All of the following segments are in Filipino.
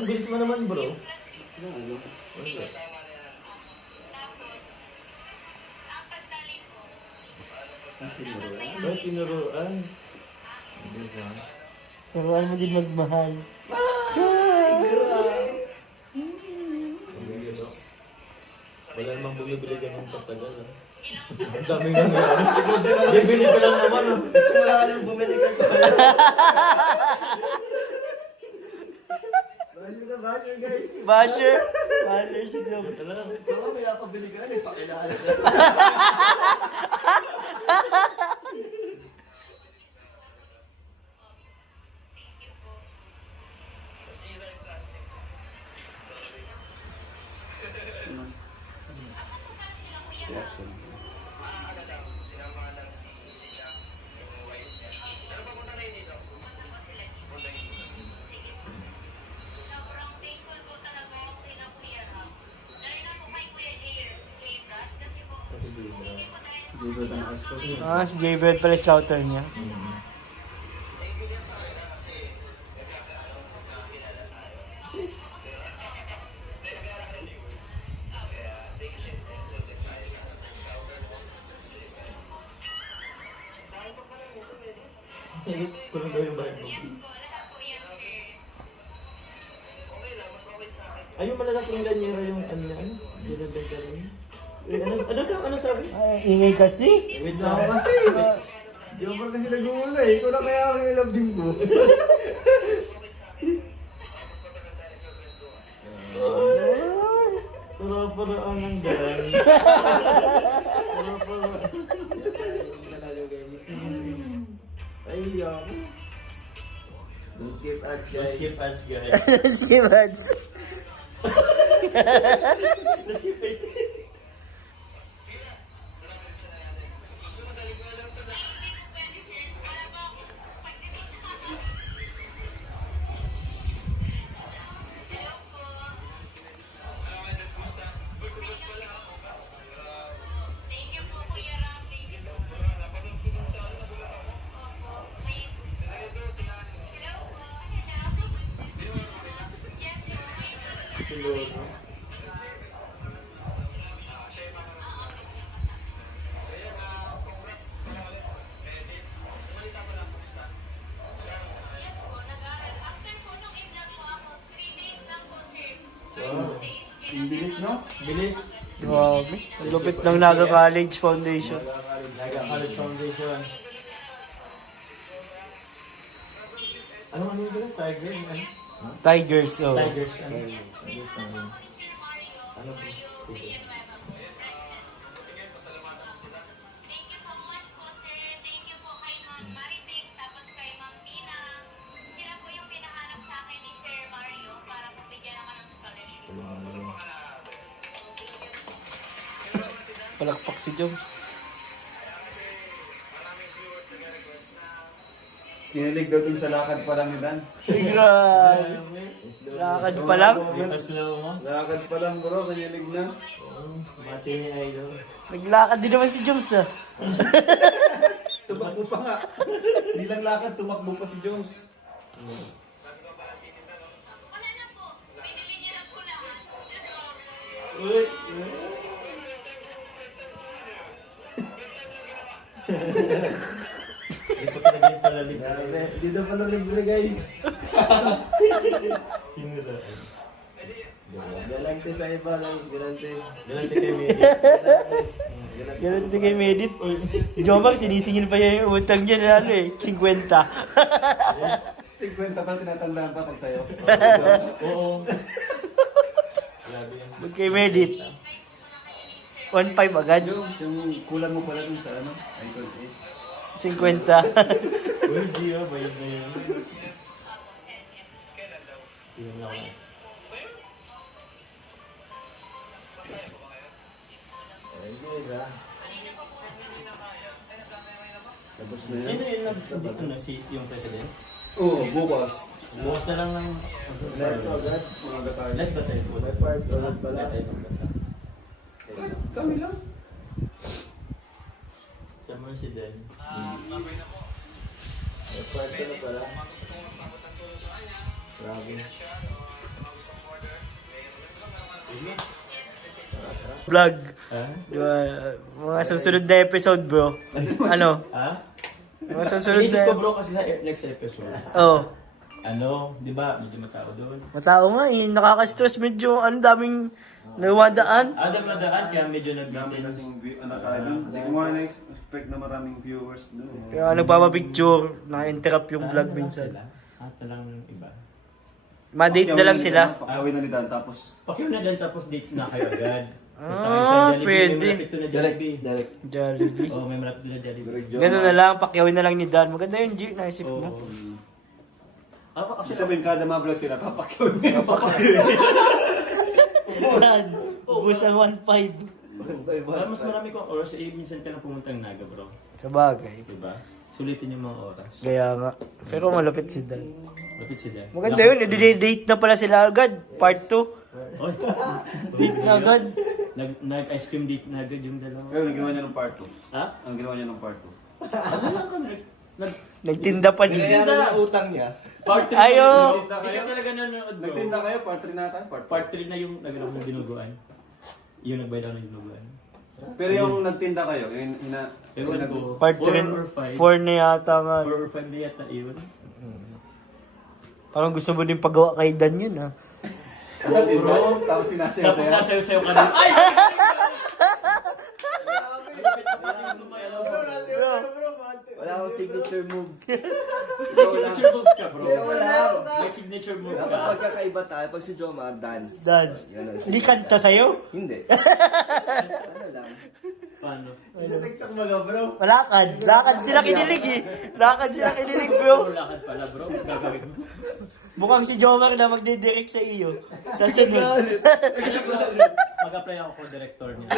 Ang bilis mo naman, bro. Ano? Ba't tinuruan? Hindi ba? Turuan mo din magmahal. Wala namang bumibili ka ng patagal, ha? Ang daming nangyari. Bibili ka lang naman, ha? Kasi wala ka nang bumili ka ko. Basher guys. Basher! Basher si Joms. Baka may napabili ka na, may pakilala ka. Ah, si J-Bird pala scouter niya. Kulang daw yung bayad mo. Ay, yung malalaking ganyera yung ano yan? Ginabenta rin. Ano sabi? Ay, ingay kasi. Wait Ako lang. kasi. Di ba kasi nag-uula eh. Ikaw na kaya ang ilab din ko. Para-paraan ng daan. Para-paraan. Ay, ako. Don't skip ads Don't guys. skip ads, guys. Sige, Mads. Don't skip it. Ang bilis no? Bilis. Grabe. Ang lupit ng Naga College Foundation. Naga College Foundation. Ano yun ba? Tiger? Ano? Tigers, oh. Tigers. Ano? Palakpak si Joms. Kinilig daw dun sa lakad pa lang ni Dan. Grabe. Lakad pa lang. Slow mo? Lakad pa lang bro, kinilig na. Mati ni Idol. Naglakad din naman si Joms, ah. Tumakbo pa nga. Hindi lang lakad, tumakbo pa si Jones. Uy! Ito talaga yung palalig. Grabe, dito pala libre guys. Kinuraan. Galante sa iba guys, galante. Galante kay Medi. Ganun din kay Medit. Jomag, sinisingin pa niya yung utang niya na ano eh. 50. 50 pa, tinatandaan pa pag sa'yo. Oo. Grabe yan. Mag kay Medit. 1.5 agad. Jones, yung kulang mo pala dun sa ano, icon 50. Uy, Gio, bayad na yun. Tingnan lang ako. Ay, guys ah. Tapos na Sino yan. yung yung president? Oo, bukas. Bukas na lang ng... Live to agad, mga gatari. Live ba tayo po? May part ulit pala. Live tayo ng gata. Kami lang. Sama si Den. May part na pala. Grabe. Vlog. Ha? Diba, mga susunod na episode, bro. Ano? Ha? Mga susunod Inisip ko na... bro kasi sa next episode. Oh. Ano, di ba? Medyo matao doon. Matao nga eh. Nakaka-stress medyo. Ang daming nawadaan. Adam na daan kaya medyo Dami nag-maintenance. kasing ano tayo dun. Hindi ko nga na-expect na maraming viewers dun. Kaya nagpapapicture. Na-interrupt yung vlog minsan. At lang iba. Ma-date na lang sila. Pakawin na ni Dan tapos. Pakiw na dyan tapos date na kayo agad. Ah, pwede. May malapit doon na Jollibee. Jollibee. Oo, may malapit doon na Jollibee. Ganun na lang. Pakyawin na lang ni Dan. Maganda yun, G. Naisip Oo. mo. Ibig sabihin kada mga vlog sila, papakawin na Dan. Ubus ang 1.5. Mas marami kong oras. Minsan ka na pumunta ng Naga bro. Sa bagay. Diba? Sulitin yung mga oras. Kaya nga. Pero malapit si Dan. Lapit sila. Maganda yun. I-date na pala sila agad. Part 2. Oy. Date na agad. Nag-ice cream date na agad yung dalawa. Pero ang ginawa niya ng part 2. Ha? Ang ginawa niya ng part 2. Nagtinda pa din. Kaya utang niya. Part 3 Ayo! Hindi ka talaga nanonood bro. Nagtinda kayo, part 3 na tayo, Part 3 na yung nagano ng dinuguan. Yung nagbayad ako ng dinuguan. Pero yung nagtinda kayo, yung Ewan ko. Part 4 or 5. 3. 4 na yata nga. 4 or 5 na yata yun. Parang gusto mo din pagawa kay Dan yun, ha? bro, tapos sinasayaw Tapos sa'yo. nasayo-sayo ka din. Ay! Wala akong signature move. May signature move ka bro. May signature move Ang ka. pagkakaiba tayo, pag si Jomar, dance. Dance. Ganun. Hindi kanta sa'yo? Hindi. Ano lang. Paano? TikTok mo bro. Lakad. Lakad sila kinilig eh. Lakad sila kinilig, bro. Lakad pala bro. Gagawin mo. Mukhang si Jomar na magdidirect sa iyo. Sa sunod. Mag-apply ako for director niya.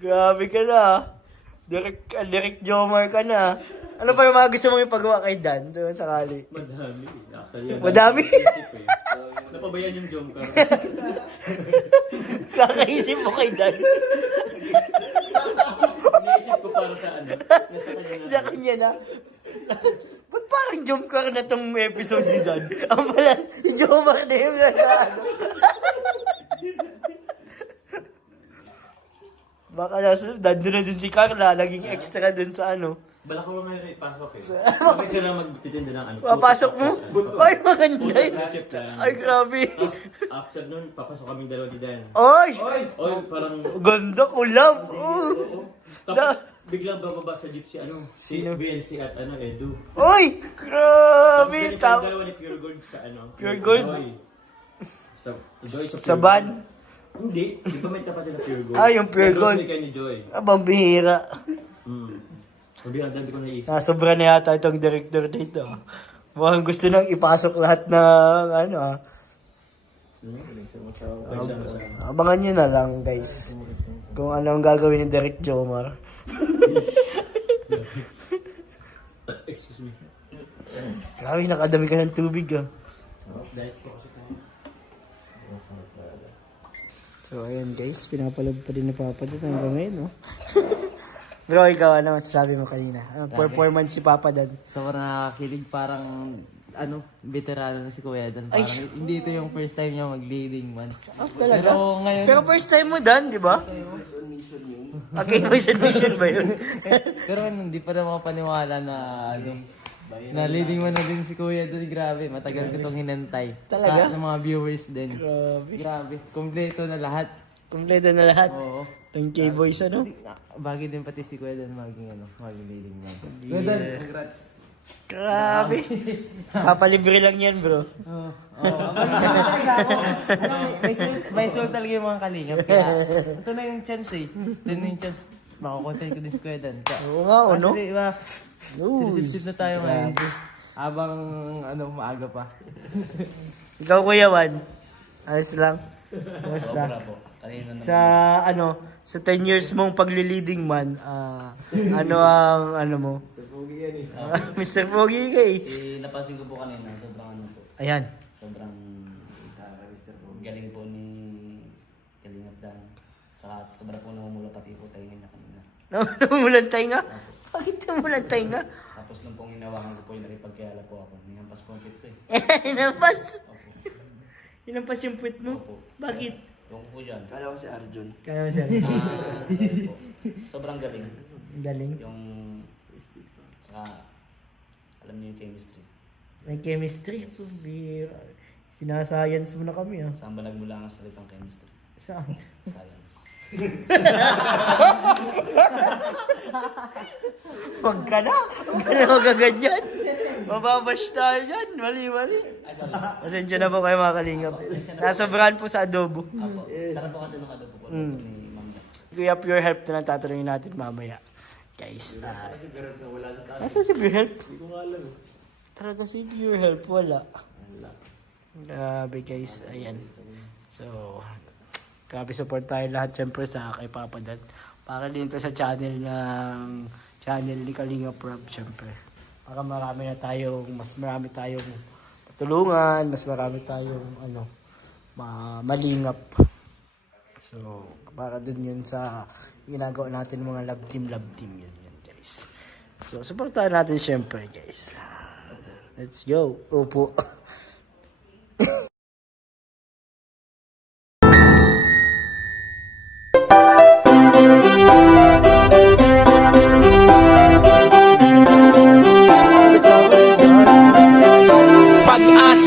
Grabe ka na. Direct Jomar ka na. Ano pa yung mga gusto mong ipagawa kay Dan? Doon sakali. Madami. Actually, Madami? naisip eh. Napabayan yung jom car. Kakaisip mo kay Dan. Iniisip ko para sa ano. Nasa kanya na. Sa kanya na. Ba't parang jump car na tong episode ni Dan? Ang pala, Jomar na yung nakaano. Baka nasa, nandun na din si Carla, naging extra dun sa ano. Bala ko lang ngayon ipasok eh. Sabay sila magtitinda ng ano. Papasok mo? Ay, maganda yun. Chip lang. Ay, grabe. Tapos, after nun, papasok kaming dalawa ni Dan. Ay! Oy, parang... Ganda ko lang. Oo. Tapos, biglang bababa sa jeep si ano, si Sino? VNC at ano, Edu. Ay! Tapos Grabe! ganito yung dalawa ni Pure Gold sa ano. Pure Gold? Joy sa Sa Pure van? Gold. Hindi. Di ba may kapatid na Pure Gold? Ah, yung Pure Gold. Nag-close kayo ni Joy. Abang bihira. Sabi ang dami ko naisip. Sobra na yata itong director dito. Mukhang gusto nang ipasok lahat ng ano ah. Abangan nyo na lang guys. Kung ano ang gagawin ni Derek Jomar. Excuse me. Grabe, nakadami ka ng tubig ah. Diet ko kasi tayo. So ayan guys, pinapalog pa din ni Papa dito hanggang ngayon no. Bro, ikaw ano masasabi mo kanina? Performance si Papa Dan. Sobrang nakakakilig, parang ano, veterano na si Kuya Dan. Parang hindi ito yung first time niya mag-leading man. Oh, talaga? Pero ngayon, Pero first time mo Dan, di ba? Okay, voice and mission ba yun? pero hindi pa na makapaniwala na ano, na leading man na din si Kuya Dan. Grabe, matagal ko itong hinantay. Talaga? Sa ng mga viewers din. Grabe. Grabe, kompleto na lahat. Kompleto na lahat. Oo. Yung K-boys ano? Bagay din pati si Kuya Dan maging ano, maging leading man. Kuya Dan, congrats. Grabe. Papalibre lang yan bro. Oo. May soul talaga yung mga kalingap. Kaya, ito na yung chance eh. Ito na yung chance. Makakontent ko din si Kuya Dan. Oo nga, ano? Actually, diba, Ooh, sinisip-sip na tayo ngayon. Habang ano, maaga pa. Ikaw Kuya Juan. Ayos lang. Basta. Sa ano, sa 10 years mong pagli-leading man, ano ang ano mo? Mr. Pogi ka eh. Napansin ko po kanina, sobrang ano po, Ayan. sobrang galing po ni Kalingap Dan. Saka sobrang po namumula pati po tayo niya kanina. Namulantay nga? Bakit namulantay nga? Tapos nung pong hinawakan ko po yung nakipagkayala po ako, ninampas po ang kit ko eh. Nampas. Hinampas yung puwit mo? Opo. Bakit? Yung po dyan. Kala ko si Arjun. Kaya mo siya. Ayun po. Sobrang galing. Galing. Yung, saka, alam niyo yung chemistry. May chemistry. Sinascience mo na kami ah. Saan balag mula ang salitang chemistry? Saan? Science. Huwag ka na magaganyan. Mababash tayo dyan. Mali. Pasensya na po kayo mga kalingap. Nasobrahan po sa adobo. Apo, sarap po kasi nung adobo po ni Ma'am Jack. Kuya Pure Help na lang tatanungin natin mamaya. Guys, nasa si Pure Help? Hindi ko nga alam. Talaga si Pure Help, wala. Grabe guys, ayan. So, grabe support tayo lahat syempre sa kay Papa Dad. Para din to sa channel ni Kalinga Prab syempre. Para marami tayong patulungan, mas marami tayong malingap. So, para dun yun sa ginagawa natin mga love team yun guys. So, supportahan natin syempre guys. Let's go. Opo.